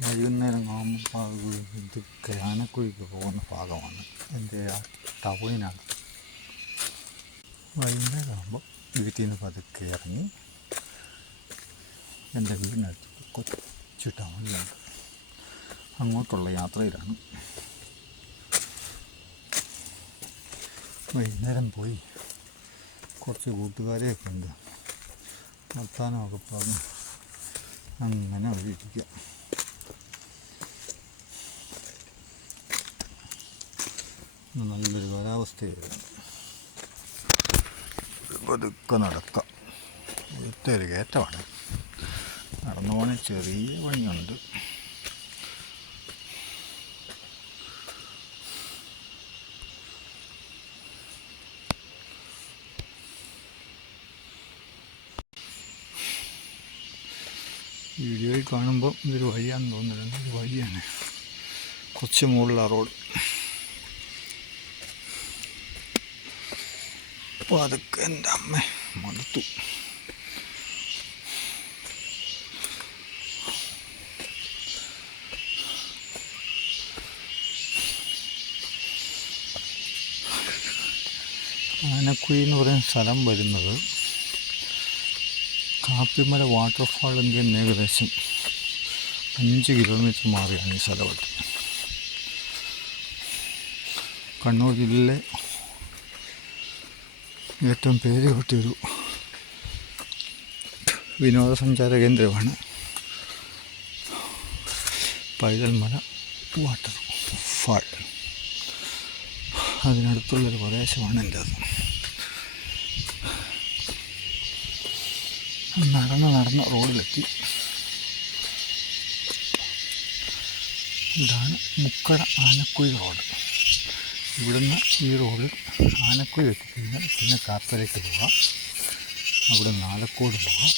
വൈകുന്നേരം ആകുമ്പോൾ ഇത് ആനക്കുഴിക്ക് പോകുന്ന ഭാഗമാണ് എന്റെ ആ ടൗണിനാണ് വൈകുന്നേരം ആകുമ്പോൾ വീട്ടിൽ നിന്ന് പതുക്കെ ഇറങ്ങി എന്റെ വീടിനടുത്ത് കൊച്ചു ടൗണിലുണ്ട്. അങ്ങോട്ടുള്ള യാത്രയിലാണ്. വൈകുന്നേരം പോയി. കുറച്ച് കൂട്ടുകാരെയൊക്കെ ഉണ്ട്. വർത്താനമൊക്കെ പറഞ്ഞ് അങ്ങനെ അവിടെ ഇരിക്കുക നല്ലൊരു കാലാവസ്ഥയായിരുന്നു. പതുക്കെ നടക്കാം. ഇവിടുത്തെ കയറ്റമാണ്. നടന്നു പോണ ചെറിയ പണിയുണ്ട്. വീഡിയോയിൽ കാണുമ്പോൾ ഇതൊരു വഴിയാണെന്ന് തോന്നുന്നില്ല ഇതൊരു വഴിയാണ്. കുറച്ച് മുകളിലാണ് റോഡ്. അപ്പോൾ അതൊക്കെ എന്റെ അമ്മ മടുത്തു. ആനക്കുഴി എന്ന് പറയുന്ന സ്ഥലം വരുന്നത് കാപ്പിമല വാട്ടർഫാളിൽ നിന്ന് ഏകദേശം അഞ്ച് കിലോമീറ്റർ മാറിയാണ് ഈ സ്ഥലം. കണ്ണൂർ ജില്ലയിലെ ഏറ്റവും പേര് കിട്ടിയൊരു വിനോദസഞ്ചാര കേന്ദ്രമാണ് പൈതൽമല വാട്ടർ ഫാൾ അതിനടുത്തുള്ളൊരു പ്രദേശമാണ് എന്റെ അത് നടന്ന് നടന്ന് റോഡിലെത്തി. ഇതാണ് മുക്കട ആനക്കുഴി റോഡ്. ഇവിടുന്ന് ഈ റോഡിൽ ആനക്കുഴി എത്തിക്കഴിഞ്ഞാൽ പിന്നെ കാപ്പരയ്ക്ക് പോകാം. അവിടെ നിന്ന് ആലക്കോട് പോകാം.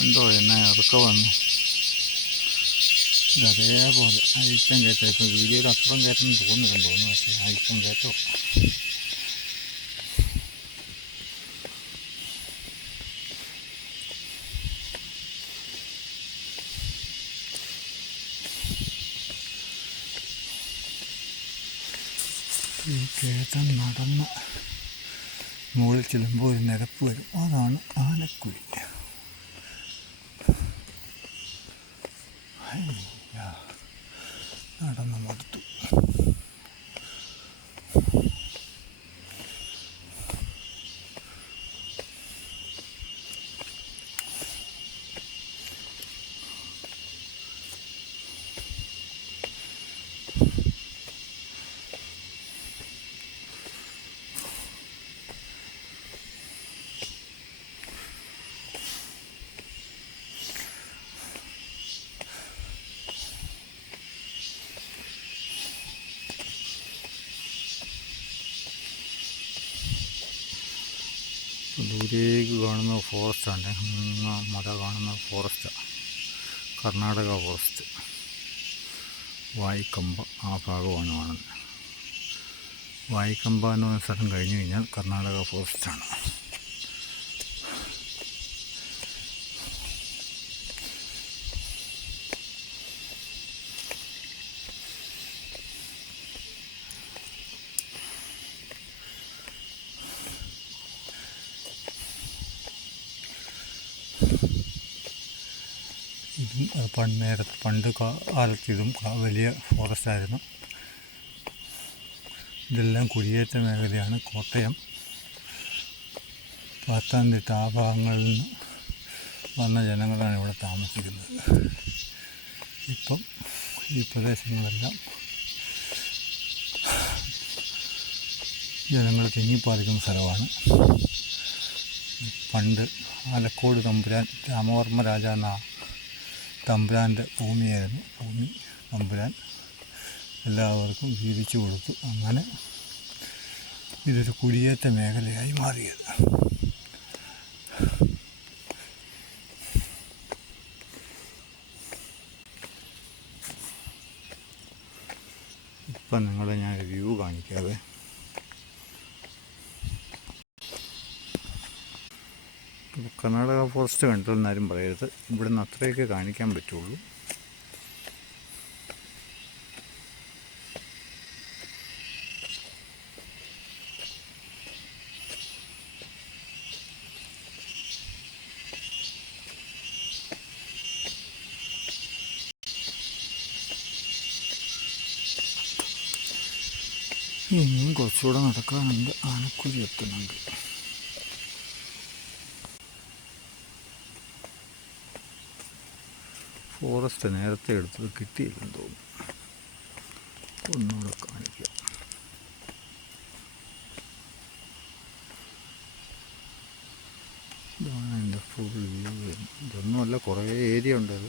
എന്തോ എന്നെ? അതൊക്കെ വന്നു. ഇത് അതേപോലെ അയിത്തം കയറ്റം ഇപ്പം വീഡിയോയിൽ അത്രയും കയറ്റം തോന്നുന്നു. തോന്നുന്നു പക്ഷേ അയിത്തം കയറ്റോ ഈ കയറ്റം നടന്ന് മുകളിൽ ചെല്ലുമ്പോൾ ഒരു നിരപ്പ് വരും. അതാണ് ആനക്കുഴി. നടന്ന് മടുത്തു. ദൂരേക്ക് കാണുന്ന ഫോറസ്റ്റാണ് മല കാണുന്ന ഫോറസ്റ്റാണ് കർണാടക ഫോറസ്റ്റ് വായിക്കമ്പ ആ ഭാഗമാണ് കാണുന്നത്. വായിക്കമ്പ എന്ന് പറഞ്ഞ സ്ഥലം കഴിഞ്ഞ് കഴിഞ്ഞാൽ കർണാടക ഫോറസ്റ്റാണ് പണ്ട് നേരത്തെ പണ്ട് കാലത്ത് ഇതും വലിയ ഫോറസ്റ്റ് ആയിരുന്നു. ഇതെല്ലാം കുടിയേറ്റ മേഖലയാണ് കോട്ടയം. പത്തനംതിട്ട ആ ഭാഗങ്ങളിൽ നിന്ന് വന്ന ജനങ്ങളാണ് ഇവിടെ താമസിക്കുന്നത്. ഇപ്പം ഈ പ്രദേശങ്ങളെല്ലാം ജനങ്ങൾ തിങ്ങിപ്പാതിക്കുന്ന സ്ഥലമാണ്. പണ്ട് ആലക്കോട് തമ്പുരാൻ രാമവർമ്മ രാജ എന്ന തമ്പുരാന്റെ ഭൂമിയായിരുന്നു. ഭൂമി തമ്പുരാൻ എല്ലാവർക്കും വീതിച്ചു കൊടുത്തു. അങ്ങനെ ഇതൊരു കുടിയേറ്റ മേഖലയായി മാറിയത്. ഇപ്പം നിങ്ങളെ ഞാൻ വ്യൂ കാണിക്കാവേ. കർണാടക ഫോറസ്റ്റ് കണ്ടില്ലെന്നാരും പറയരുത്. ഇവിടുന്ന് അത്രയൊക്കെ കാണിക്കാൻ പറ്റുള്ളൂ. ഇനിയും കുറച്ചുകൂടെ നടക്കാനുണ്ട്. ആനക്കുഴി എത്തുന്നുണ്ട്. ഫോറസ്റ്റ് നേരത്തെ എടുത്തത് കിട്ടിയില്ലെന്ന് തോന്നുന്നു. ഒന്നുകൂടെ കാണിക്കാം. ഇതാണ് എന്റെ ഫുൾ വ്യൂ ഇതൊന്നുമല്ല കുറേ ഏരിയ ഉണ്ട് അത്.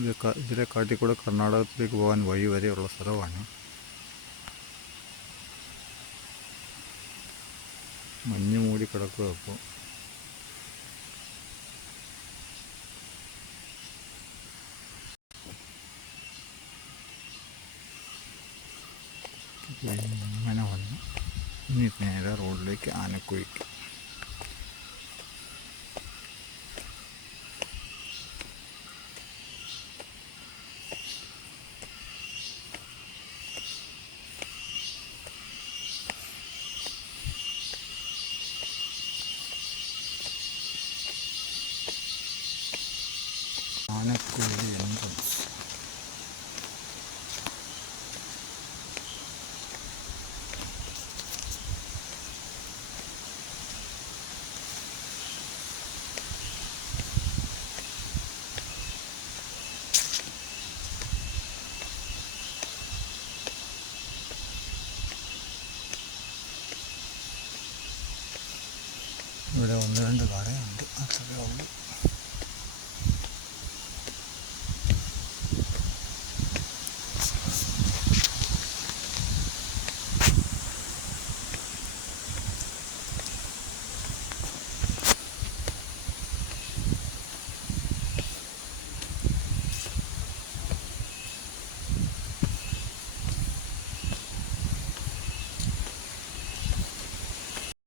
ഇത് ഇതിലെ കാട്ടിൽ കൂടെ കർണാടകത്തിലേക്ക് പോകാൻ വഴി വരെയുള്ള സ്ഥലമാണ്. മഞ്ഞ് മൂടി കിടക്കുക അപ്പോൾ ഇങ്ങനെ വന്ന്. ഇനി നേരെ റോഡിലേക്ക് ആനക്കുഴിക്ക്. ആനക്കുഴി എൻട്രൻസ് ഇവിടെ ഒന്ന്